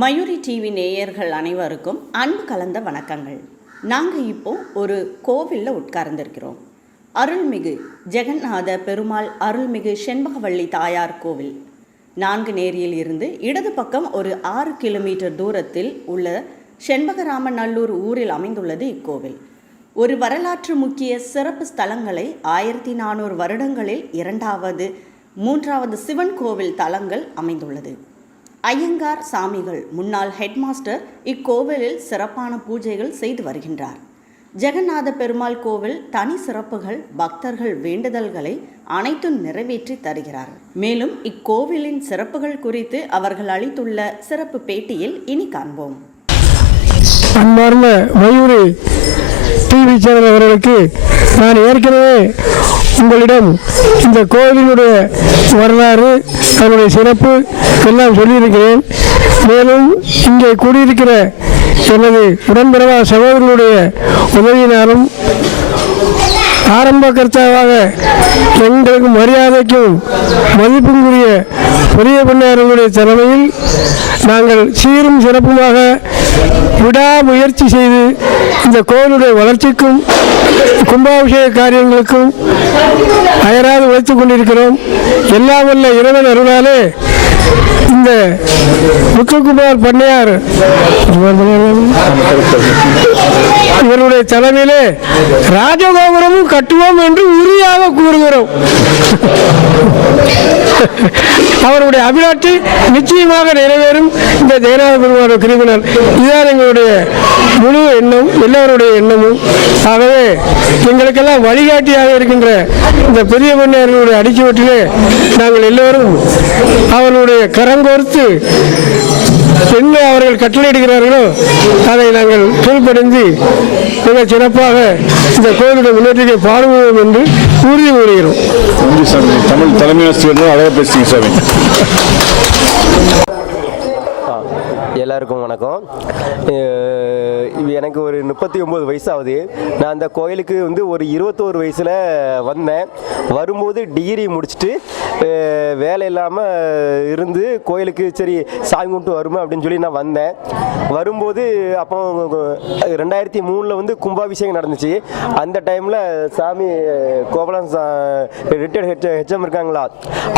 Mayuri TV நேயர்கள் அனைவருக்கும் அன்பு கலந்த வணக்கங்கள். நாங்கள் இப்போ ஒரு கோவிலில் உட்கார்ந்திருக்கிறோம். அருள்மிகு ஜெகநாத பெருமாள் அருள்மிகு செண்பகவள்ளி தாயார் கோவில். நான்கு நேரியில் இருந்து இடது பக்கம் ஒரு ஆறு கிலோமீட்டர் தூரத்தில் உள்ள செண்பகராமநல்லூர் ஊரில் அமைந்துள்ளது இக்கோவில். ஒரு வரலாற்று முக்கிய சிறப்பு ஸ்தலங்களை ஆயிரத்தி நானூறு வருடங்களில் இரண்டாவது மூன்றாவது சிவன் கோவில் தலங்கள் அமைந்துள்ளது. ஐயங்கார் சாமிகள் முன்னாள் ஹெட்மாஸ்டர் இக்கோவிலில் சிறப்பான பூஜைகள் செய்து வருகின்றார். ஜெகநாத பெருமாள் கோவில் தனி சிறப்புகள் பக்தர்கள் வேண்டுதல்களை அனைத்தும் நிறைவேற்றி தருகிறார். மேலும் இக்கோவிலின் சிறப்புகள் குறித்து அவர்கள் அளித்துள்ள சிறப்பு பேட்டியில் இனி காண்போம். டிவி சேனல் அவர்களுக்கு நான் ஏற்கனவே உங்களிடம் இந்த கோவிலினுடைய வரலாறு அதனுடைய சிறப்பு எல்லாம் சொல்லியிருக்கிறேன். மேலும் இங்கே கூடியிருக்கிற எனது உடன்பிறவா சகோதரர்களுடைய உதவியினாலும் ஆரம்ப கர்த்தாவாக எங்களுக்கு மரியாதைக்கும் மதிப்புக்குரிய பெரிய பிள்ளையாரர்களுடைய தலைமையில் நாங்கள் சீரும் சிறப்புமாக விடாமுயற்சி செய்து இந்த கோவிலுடைய வளர்ச்சிக்கும் கும்பாபிஷேக காரியங்களுக்கும் அயராது உழைத்துக் கொண்டிருக்கிறோம். எல்லாம் வல்ல இறைவன் அருளாலே இந்த முத்துக்குமார் பண்ணையார். இவருடைய தலைமையிலே ராஜகோபுரமும் கட்டுவோம் என்று உறுதியாக கூறுகிறோம். அவருடைய அபிலாட்சி நிச்சயமாக நிறைவேறும். இந்த ஜெயநாத பெருமாள் கிரிமினல் இதுதான் எங்களுடைய முழு எண்ணம் எல்லோருடைய எண்ணமும். ஆகவே எங்களுக்கெல்லாம் வழிகாட்டியாக இருக்கின்ற இந்த பெரிய மன்னர்களுடைய அடிச்சுவற்றிலே நாங்கள் எல்லோரும் அவர்களுடைய கரங்கோர்த்து என்ன அவர்கள் கட்டளையிடுகிறார்களோ அதை நாங்கள் கீழ்ப்படைந்து மிக சிறப்பாக இந்த கோவிலுடைய முன்னேற்றத்தை பாடுவோம் என்று உறுதி கூறுகிறோம். தமிழ் தலைமை ஆசிரியர் அழகாக பேசுறீங்க சாமி. எல்லாருக்கும் வணக்கம். இது எனக்கு ஒரு முப்பத்தி ஒம்பது வயசு ஆகுது நான் அந்த கோயிலுக்கு வந்து ஒரு இருபத்தோரு வயசில் வந்தேன். வரும்போது டிகிரி முடிச்சுட்டு வேலை இல்லாமல் இருந்து கோயிலுக்கு சரி சாமி கும்பிட்டு வருமா அப்படின்னு சொல்லி நான் வந்தேன். வரும்போது அப்போ ரெண்டாயிரத்தி மூணில் வந்து கும்பாபிஷேகம் நடந்துச்சு. அந்த டைமில் சாமி கோபலம் ரிட்டையர்ட் ஹெச் ஹெச்எம் இருக்காங்களா?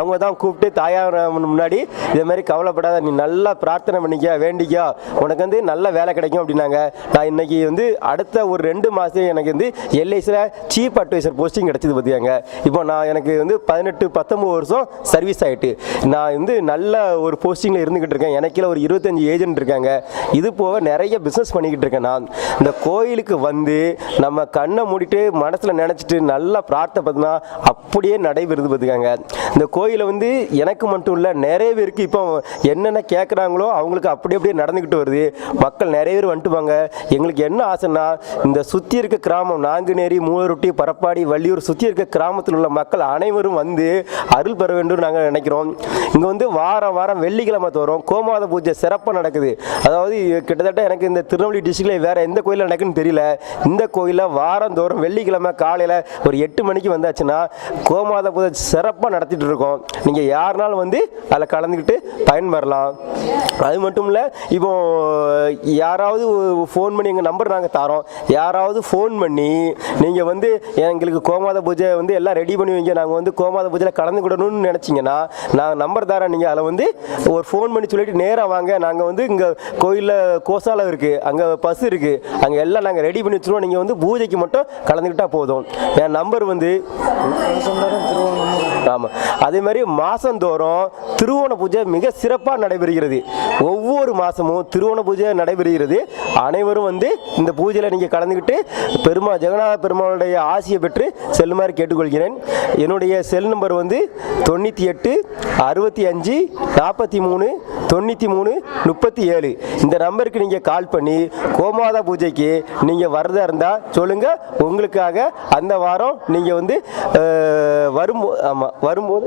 அவங்க தான் கூப்பிட்டு தாயார் முன்னாடி இதே மாதிரி கவலைப்படாத நீ நல்லா பிரார்த்தனை பண்ணிக்க படிக்கா உனக்கு வந்து நல்ல வேலை கிடைக்கும் அப்படின்னாங்க. நான் இன்னைக்கு வந்து அடுத்த ஒரு ரெண்டு மாதம் எனக்கு வந்து எல்ஐசியில் சீஃப் அட்வைசர் போஸ்டிங் கிடைச்சது பார்த்தியாங்க இப்போ நான் எனக்கு வந்து பதினெட்டு பத்தொம்பது வருஷம் சர்வீஸ் ஆகிட்டு நான் வந்து நல்ல ஒரு போஸ்டிங்கில் இருந்துக்கிட்டு இருக்கேன். எனக்கில் ஒரு இருபத்தஞ்சி ஏஜென்ட் இருக்காங்க. இது போக நிறைய பிஸ்னஸ் பண்ணிக்கிட்டு இருக்கேன் நான். இந்த கோயிலுக்கு வந்து நம்ம கண்ணை மூடிட்டு மனசில் நினச்சிட்டு நல்லா பிரார்த்தனை பார்த்தோன்னா அப்படியே நடைபெறுது பார்த்துக்காங்க இந்த கோயிலை வந்து எனக்கு மட்டும் இல்லை நிறைய பேருக்கு இப்போ என்னென்ன கேட்குறாங்களோ அவங்களுக்கு அப்படி அப்படியே நடந்துக்கிட்டு வருது. மக்கள் நிறைய பேர் வந்துட்டுவாங்க எங்களுக்கு என்ன ஆசைன்னா இந்த சுற்றி இருக்க கிராமம் நாங்குநேரி மூவரொட்டி பரப்பாடி வள்ளியூர் சுற்றி இருக்க கிராமத்தில் உள்ள மக்கள் அனைவரும் வந்து அருள் பெற வேண்டும் நாங்கள் நினைக்கிறோம். இங்கே வந்து வாரம் வாரம் வெள்ளிக்கிழமை தோறும் கோமாத பூஜை சிறப்பாக நடக்குது. அதாவது கிட்டத்தட்ட எனக்கு இந்த திருநெல்வேலி டிஸ்ட்ரிக்டில் வேறு எந்த கோயிலில் நடக்குன்னு தெரியல. இந்த கோயிலில் வாரந்தோறும் வெள்ளிக்கிழமை காலையில் ஒரு எட்டு மணிக்கு வந்தாச்சுன்னா கோமாத பூஜை சிறப்பாக நடத்திட்டு இருக்கோம். நீங்கள் யாருனாலும் வந்து அதில் கலந்துக்கிட்டு பயன்பெறலாம். அது மட்டும் இல்லை இப்போ யாராவது ஃபோன் பண்ணி எங்கள் நம்பர் நாங்கள் தரோம். யாராவது ஃபோன் பண்ணி நீங்கள் வந்து எங்களுக்கு கோமாத பூஜை வந்து எல்லாம் ரெடி பண்ணி வைங்க. நாங்கள் வந்து கோமாத பூஜையில் கலந்துக்கிடணும்னு நினச்சிங்கன்னா நான் நம்பர் தரேன். நீங்கள் அதில் வந்து ஒரு ஃபோன் பண்ணி சொல்லிட்டு நேராக வாங்க. நாங்கள் வந்து இங்கே கோயிலில் கோசாலம் இருக்குது அங்கே பஸ் இருக்குது அங்கே எல்லாம் நாங்கள் ரெடி பண்ணி வச்சுருவோம். நீங்கள் வந்து பூஜைக்கு மட்டும் கலந்துக்கிட்டால் போதும். என் நம்பர் வந்து ஆமாம் அதே மாதிரி மாதந்தோறும் திருவோண பூஜை மிக சிறப்பாக நடைபெறுகிறது. ஒவ்வொரு மாதமும் திருவோண பூஜை நடைபெறுகிறது. அனைவரும் வந்து இந்த பூஜையில் நீங்கள் கலந்துக்கிட்டு பெருமா ஜெகநாத பெருமாளுடைய ஆசையை பெற்று செல்லுமாறு கேட்டுக்கொள்கிறேன். என்னுடைய செல் நம்பர் வந்து தொண்ணூற்றி எட்டு அறுபத்தி அஞ்சு நாற்பத்தி மூணு தொண்ணூற்றி மூணு முப்பத்தி ஏழு. இந்த நம்பருக்கு நீங்கள் கால் பண்ணி கோமாதா பூஜைக்கு நீங்கள் வரதா இருந்தால் சொல்லுங்கள் உங்களுக்காக அந்த வாரம் நீங்கள் வந்து வரும் ஆமாம் வரும்போது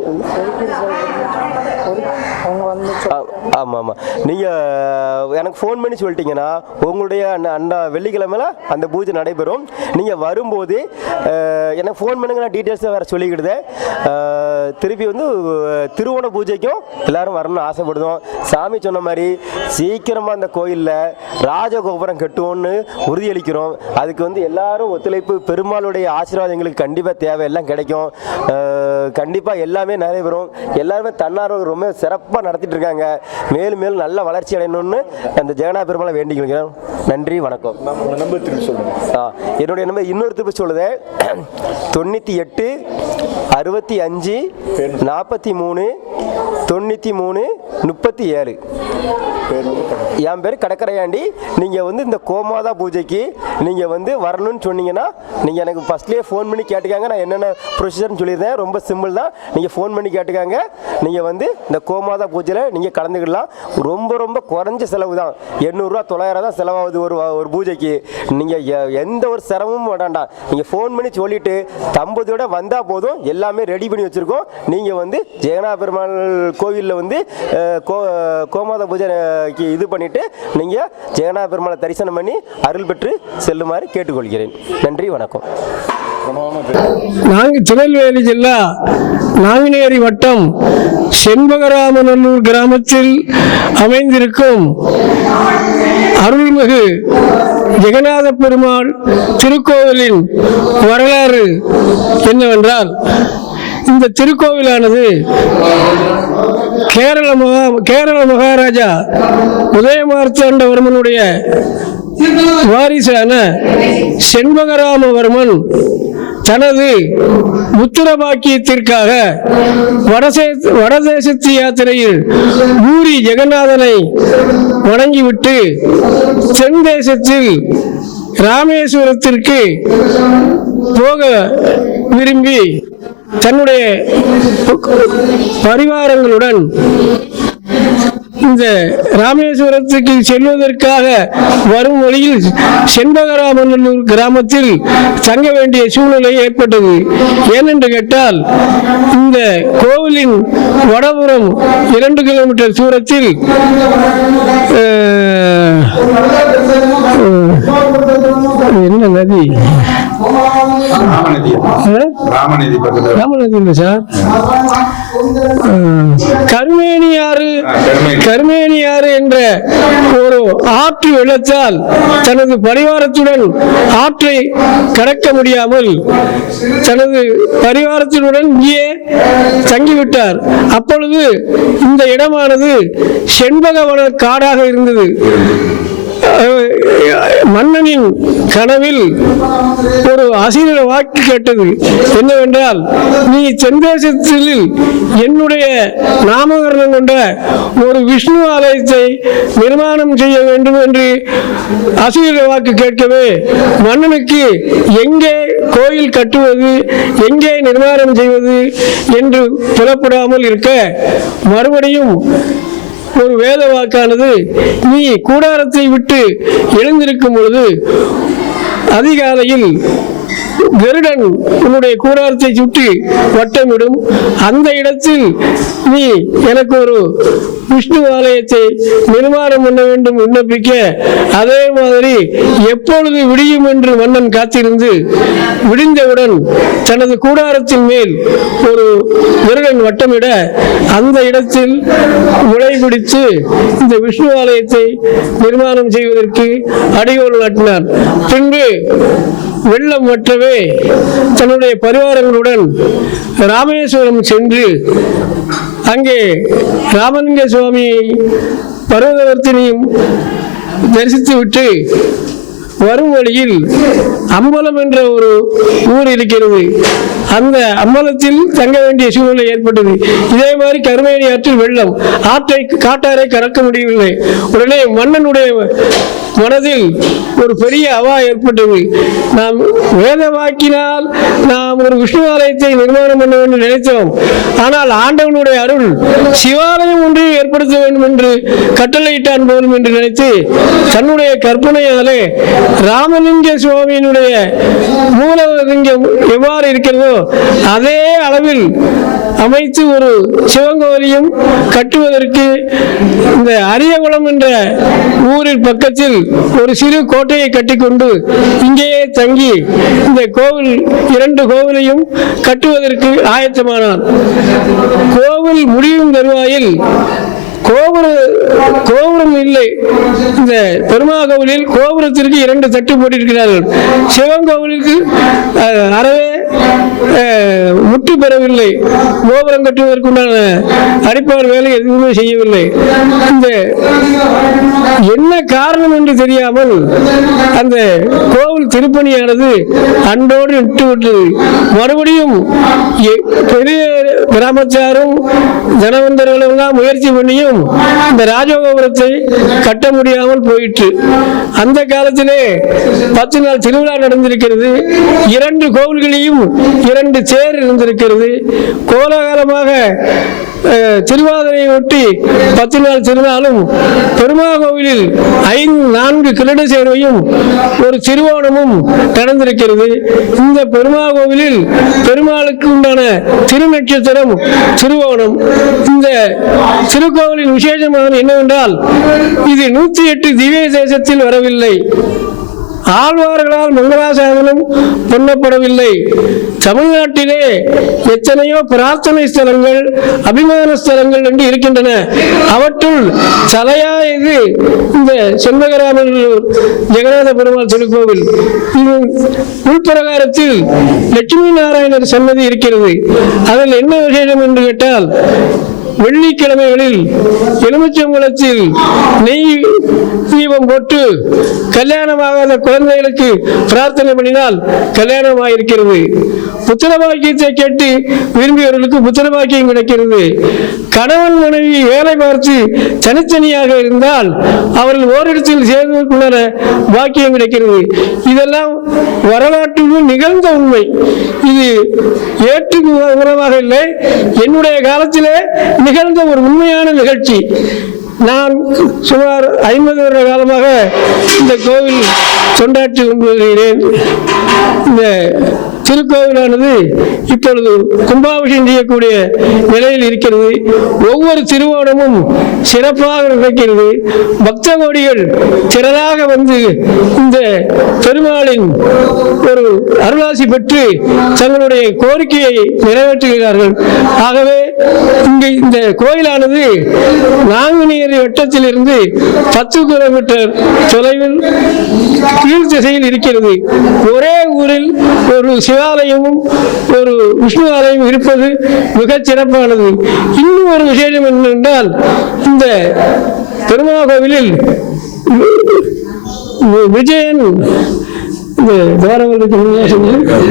ஆமாம் ஆமாம் நீங்கள் எனக்கு ஃபோன் பண்ணி சொல்லிட்டீங்கன்னா உங்களுடைய அந்த வெள்ளிக்கிழமையில அந்த பூஜை நடைபெறும். நீங்கள் வரும்போது எனக்கு ஃபோன் பண்ணுங்க நான் டீட்டெயில்ஸை வேறு சொல்லிக்கிடுதேன் திருப்பி வந்து திருவோண பூஜைக்கும் எல்லாரும் வரணும்னு ஆசைப்படுதோம் சாமி சொன்ன மாதிரி சீக்கிரமாக அந்த கோயிலில் ராஜகோபுரம் கட்டுவோம்னு உறுதியளிக்கிறோம். அதுக்கு வந்து எல்லாரும் ஒத்துழைப்பு பெருமாளுடைய ஆசீர்வாதம் எங்களுக்கு கண்டிப்பாக தேவை எல்லாம் கிடைக்கும். கண்டிப்பாக எல்லாமே நடைபெறும் எல்லாருமே தன்னார்வம் ரொம்ப சிறப்பாக நடத்திட்டு இருக்காங்க. மேலும் மேலும் நல்ல வளர்ச்சி அடையணும்னு அந்த ஜெகநாத பெருமாளை வேண்டிக்கிறேன் நன்றி வணக்கம். என்னுடைய நம்பர் இன்னொரு திருப்பி சொல்லுது. தொண்ணூற்றி எட்டு அறுபத்தி அஞ்சு நாற்பத்தி மூணு தொண்ணூற்றி மூணு முப்பத்தி ஏழு. என் பேர் கடற்கரையாண்டி. நீங்கள் வந்து இந்த கோமாதா பூஜைக்கு நீங்கள் வந்து வரணும்னு சொன்னீங்கன்னா நீங்கள் எனக்கு ஃபஸ்ட்லேயே ஃபோன் பண்ணி கேட்டுக்காங்க. நான் என்னென்ன ப்ரொசீஜர்னு சொல்லியிருந்தேன். ரொம்ப சிம்பிள் தான். நீங்கள் ஃபோன் பண்ணி கேட்டுக்காங்க. நீங்கள் வந்து இந்த கோமாதா பூஜையில் நீங்கள் கலந்துக்கிடலாம். ரொம்ப ரொம்ப குறைஞ்ச செலவு தான். எண்ணூறுரூவா தொள்ளாயிரம் தான் செலவாகுது ஒரு ஒரு பூஜைக்கு. நீங்கள் எந்த ஒரு சிரமமும் வேண்டாம் நீங்கள் ஃபோன் பண்ணி சொல்லிவிட்டு தம்பதியோட வந்தால் போதும். எல்லாமே ரெடி பண்ணி வச்சுருக்கோம். நீங்கள் வந்து ஜெகநாத பெருமாள் கோவிலில் வந்து கோ கோமாதா பூஜை இது பண்ணிவிட்டு நீங்கள் ஜெகநாத பெருமாளை தரிசனம் பண்ணி அருள் பெற்று செல்லுமாறு கேட்டுக்கொள்கிறேன். நன்றி வணக்கம். நாங்கள் திருநெல்வேலி ஜில்லா நாங்குநேரி வட்டம் செண்பகராமநல்லூர் கிராமத்தில் அமைந்திருக்கும் அருள்மிகு ஜெகநாத பெருமாள் திருக்கோவிலின் வரலாறு என்னவென்றால் இந்த திருக்கோவிலானது கேரள மகா கேரள மகாராஜா உதயமார்த்தாண்டவர்மனுடைய வாரிசான செண்பகராமவர்மன் தனது உத்தர பாக்கியத்திற்காக வடசே வடதேசத்து யாத்திரையில் பூரி ஜெகநாதனை வணங்கிவிட்டு தென் தேசத்தில் ராமேஸ்வரத்திற்கு போக விரும்பி தன்னுடைய பரிவாரங்களுடன் இந்த ராமேஸ்வரத்துக்கு செல்வதற்காக வரும் வழியில் செண்பகராமநல்லூர் கிராமத்தில் தங்க வேண்டிய சூழ்நிலை ஏற்பட்டது. ஏனென்று கேட்டால் இந்த கோவிலின் வடபுறம் இரண்டு கிலோமீட்டர் தூரத்தில் என்ன நதி? ராமநதி. இல்லை சார் கருமேனியாறு கருமேனி. கருமேனியாறு என்ற ஒரு ஆற்று வெள்ளத்தால் தனது பரிவாரத்துடன் ஆற்றை கடக்க முடியாமல் தனது பரிவாரத்தினுடன் இங்கே தங்கிவிட்டார். அப்பொழுது இந்த இடமானது செண்பகவன காடாக இருந்தது. மன்னனின் கனவில் ஒரு ஆசிரியர் வாக்கு கேட்டது என்னவென்றால் நீ தென்தேசத்தில் என்னுடைய நாமகரணம் கொண்ட ஒரு விஷ்ணு ஆலயத்தை நிர்மாணம் செய்ய வேண்டும் என்று ஆசிரியர் வாக்கு கேட்கவே மன்னனுக்கு எங்கே கோயில் கட்டுவது எங்கே நிர்மாணம் செய்வது என்று புலப்படாமல் இருக்க மறுபடியும் ஒரு வேத வாக்கானது நீ கூடாரத்தை விட்டு எழுந்திருக்கும் பொழுது அதிகாலையில் கருடன் உன்னுடைய கூடாரத்தை சுற்றி வட்டமிடும். அந்த இடத்தில் நீ எனக்கு ஒரு விஷ்ணு ஆலயத்தை நிர்மாணம் பண்ண வேண்டும் விண்ணப்பிக்க அதே மாதிரி எப்பொழுது விடியும் என்று மன்னன் காத்திருந்து விடிந்தவுடன் தனது கூடாரத்தின் மேல் ஒரு கருடன் வட்டமிட அந்த இடத்தில் முளை பிடித்து இந்த விஷ்ணு ஆலயத்தை நிர்மாணம் செய்வதற்கு அடிகோல் நாட்டினார் பின்பு வெள்ளம் வற்றவே தன்னுடைய பரிவாரங்களுடன் ராமேஸ்வரம் சென்று அங்கே ராமலிங்க சுவாமி பர்வதவர்த்தினியும் தரிசித்துவிட்டு வரும் வழியில் அம்பலம் என்ற ஒரு ஊர் இருக்கிறது. அந்த அம்பலத்தில் தங்க வேண்டிய சூழ்நிலை ஏற்பட்டது. இதே மாதிரி கருமேனி ஆற்றில் வெள்ளம். ஆற்றை காட்டாரை கறக்க முடியவில்லை. உடனே மன்னனுடைய மனதில் ஒரு பெரிய அவா ஏற்பட்டது. நாம் வேத வாக்கினால் நாம் ஒரு விஷ்ணு ஆலயத்தை நிர்மாணம் பண்ண வேண்டும் நினைத்தோம். ஆனால் ஆண்டவனுடைய அருள் சிவாலயம் ஒன்றை ஏற்படுத்த வேண்டும் என்று கட்டளையிட்டான் போலும் என்று நினைத்து தன்னுடைய கற்பனையாலே ராமலிங்க சுவாமியினுடைய மூலலிங்கம் எவ்வாறு இருக்கிறதோ அதே அளவில் அமைத்து ஒரு சிவங்கோரியும் கட்டுவதற்கு இந்த அரியகுளம் என்ற ஊரின் பக்கத்தில் ஒரு சிறு கோட்டையை கட்டிக்கொண்டு இங்கேயே தங்கி இந்த கோவில் இரண்டு கோவிலையும் கட்டுவதற்கு ஆயத்தமானார். கோவில் முடியும் தருவாயில் கோபுர கோபுரம் இல்லை. இந்த பெருமா கோவிலில் கோபுரத்திற்கு இரண்டு தட்டு போட்டிருக்கிறார்கள். சிவன் கோவிலுக்கு அறவே முட்டு முற்று பெறவில்லை. கோபுரம் கட்டுவதற்குண்டான அடிப்பார் வேலை எதுவுமே செய்யவில்லை. இந்த என்ன காரணம் என்று தெரியாமல் அந்த கோவில் திருப்பணியானது அன்றோடு விட்டுவிட்டது மறுபடியும் எ- பெரிய கிராமத்தாரும் தனவந்தர்களும் முயற்சி பண்ணியும் இந்த ராஜகோபுரத்தை கட்ட முடியாமல் போயிற்று. அந்த காலத்திலே பத்து நாள் திருவிழா நடந்திருக்கிறது. இரண்டு கோவில்களையும் இரண்டு சேர் இருந்திருக்கிறது. கோலாகலமாக திருவாதிரையை ஒட்டி பத்து நாள் திருநாளும் பெருமா கோவிலில் ஐந்து நான்கு கிரட சேர்வையும் ஒரு திருவோணமும் நடந்திருக்கிறது. இந்த பெருமா கோவிலில் பெருமாளுக்கு உண்டான திருநட்சத்திரம் திருவோணம். இந்த திருக்கோவிலின் விசேஷமானது என்னவென்றால் இது நூத்தி எட்டு திவ்ய தேசத்தில் வரவில்லை. ஆழ்வார்களால் மங்களாசாதனம் பண்ணப்படவில்லை. தமிழ்நாட்டிலே எத்தனையோ பிரார்த்தனை ஸ்தலங்கள் அபிமான ஸ்தலங்கள் என்று இருக்கின்றன. அவற்றுள் தலையா இது இந்த செண்பகராமனூர் ஜெகநாத பெருமாள் திருக்கோவில். இது உள்பிரகாரத்தில் லட்சுமி நாராயணர் சன்னதி இருக்கிறது. அதில் என்ன விசேஷம் என்று கேட்டால் வெள்ளிக்கிழமைகளில் எலுமிச்சம்பழத்தில் நெய் தீபம் போட்டு கல்யாணமாகாத குழந்தைகளுக்கு பிரார்த்தனை பண்ணினால் கல்யாணமாயிருக்கிறது. புத்திர பாக்கியத்தை கேட்டு விரும்பியவர்களுக்கு புத்திர பாக்கியம் கிடைக்கிறது. கணவன் மனைவி வேலை பார்த்து தனித்தனியாக இருந்தால் அவர்கள் ஓரிடத்தில் சேர்வதற்குள்ளான பாக்கியம் கிடைக்கிறது. இதெல்லாம் வரலாற்றிலும் நிகழ்ந்த உண்மை. இது ஏற்று உரமாக இல்லை என்னுடைய காலத்திலே நிகழ்ந்த ஒரு உண்மையான நிகழ்ச்சி. நான் சுமார் ஐம்பது வருட காலமாக இந்த கோவில் தொண்டாற்றி கொண்டு வருகிறேன் இந்த திருக்கோவிலானது இப்பொழுது கும்பாபிஷேகம் செய்யக்கூடிய நிலையில் இருக்கிறது. ஒவ்வொரு திருவோணமும் சிறப்பாக நடக்கிறது. பக்த கோடிகள் திரளாக வந்து இந்த பெருமாளின் ஒரு அருளாசி பெற்று தங்களுடைய கோரிக்கையை நிறைவேற்றுகிறார்கள். ஆகவே இங்கு இந்த கோயிலானது நாங்குநேரி வட்டத்திலிருந்து பத்து கிலோமீட்டர் தொலைவில் கீழ் திசையில் இருக்கிறது. ஒரே ஊரில் ஒரு சிவாலயமும் ஒரு விஷ்ணு ஆலயம் இருப்பது மிகச் சிறப்பானது இன்னும் ஒரு விசேஷம் என்னவென்றால் இந்த பெருமா கோவிலில் விஜயன்.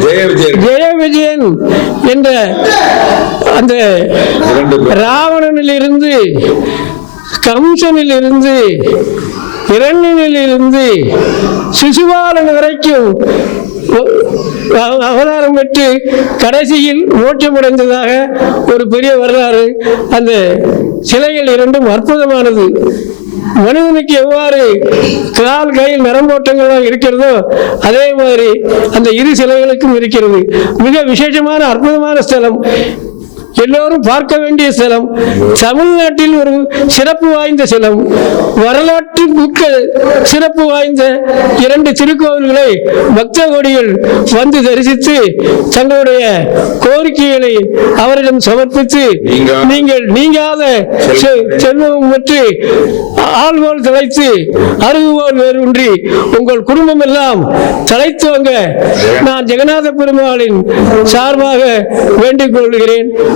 ஜெய விஜய் ஜெய விஜயன் என்ற அந்த. ராவணனிலிருந்து கம்சனிலிருந்து இரண்டனிலிருந்து சிசுபாலன் வரைக்கும் அவதாரம் பெற்று கடைசியில் மோட்சமடைந்ததாக ஒரு பெரிய வரலாறு. அந்த சிலைகள் இரண்டும் அற்புதமானது. மனிதனுக்கு எவ்வாறு கால் கையில் நரம்போட்டங்கள்லாம் இருக்கிறதோ அதே மாதிரி அந்த இரு சிலைகளுக்கும் இருக்கிறது. மிக விசேஷமான அற்புதமான ஸ்தலம். எல்லோரும் பார்க்க வேண்டிய ஸ்தலம் தமிழ்நாட்டில் ஒரு சிறப்பு வாய்ந்த ஸ்தலம் வரலாற்று மிக்க சிறப்பு வாய்ந்த இரண்டு திருக்கோவில்களை பக்த கோடிகள் வந்து தரிசித்து தங்களுடைய கோரிக்கைகளை அவரிடம் சமர்ப்பித்து நீங்கா- நீங்கள் நீங்காத செல்வம் பெற்று ஆள்போல் தலைத்து அருகுபோல் வேரூன்றி உங்கள் குடும்பம் எல்லாம் தலைத்துவங்க நான் ஜெகநாத பெருமாளின் சார்பாக வேண்டிக் கொள்கிறேன்.